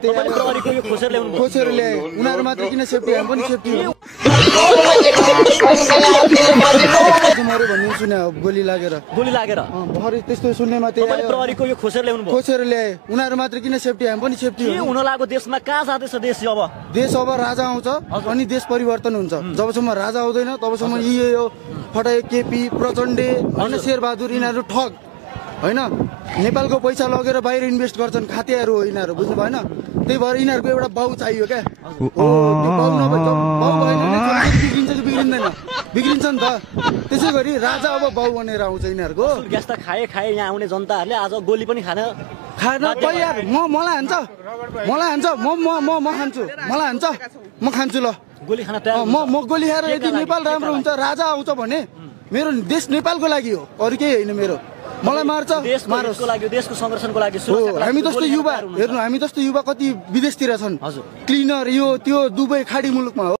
प्रहरीको यो खोसेर ल्याउनु खोसेर ल्याए उनीहरू मात्र किन सेफ्टी हामी पनि सेफ्टी हो मरे भन्ने सुने गोली लागेर भरे त्यस्तो सुन्नेमा त्यही प्रहरीको यो खोसेर ल्याउनु खोसेर ल्याए उनीहरू मात्र किन सेफ्टी हामी पनि सेफ्टी हो हुन लागेको देशमा कहाँ जाँदैछ देश अब राजा आउँछ अनि देश परिवर्तन हुन्छ जबसम्म राजा आउँदैन तबसम्म यो फटाए केपी प्रचण्डे होइन शेरबहादुर यिनीहरू ठग होइन नेपालको पैसा लगेर बाहिर इन्भेस्ट गर्छन् खातेहरू हो यिनीहरू बुझ्नु भएन त्यही भएर यिनीहरूको एउटा बाउ चाहियो क्या बाउ नभए बाउ भएन भने बिग्रिन्छ कि बिग्रिँदैन बिग्रिन्छ नि त त्यसै गरी राजा अब बाउ बनेर आउँछ यिनीहरूको ग्यास त खाए यहाँ आउने जनताहरूले आज गोली पनि खान तयार मलाई हान्छ म खान्छु मलाई हान्छ म खान्छु ल गोली खान म गोली खाएर यदि नेपाल राम्रो हुन्छ राजा आउँछ भने मेरो देश नेपालको लागि हो अरू केही होइन मेरो मलाई मार्छ देशको लागि देशको संरक्षणको लागि हामी जस्तो युवा हेर्नु हामी जस्तो युवा कति विदेशतिर छन् क्लिनर यो त्यो दुबई खाडी मुलुकमा हो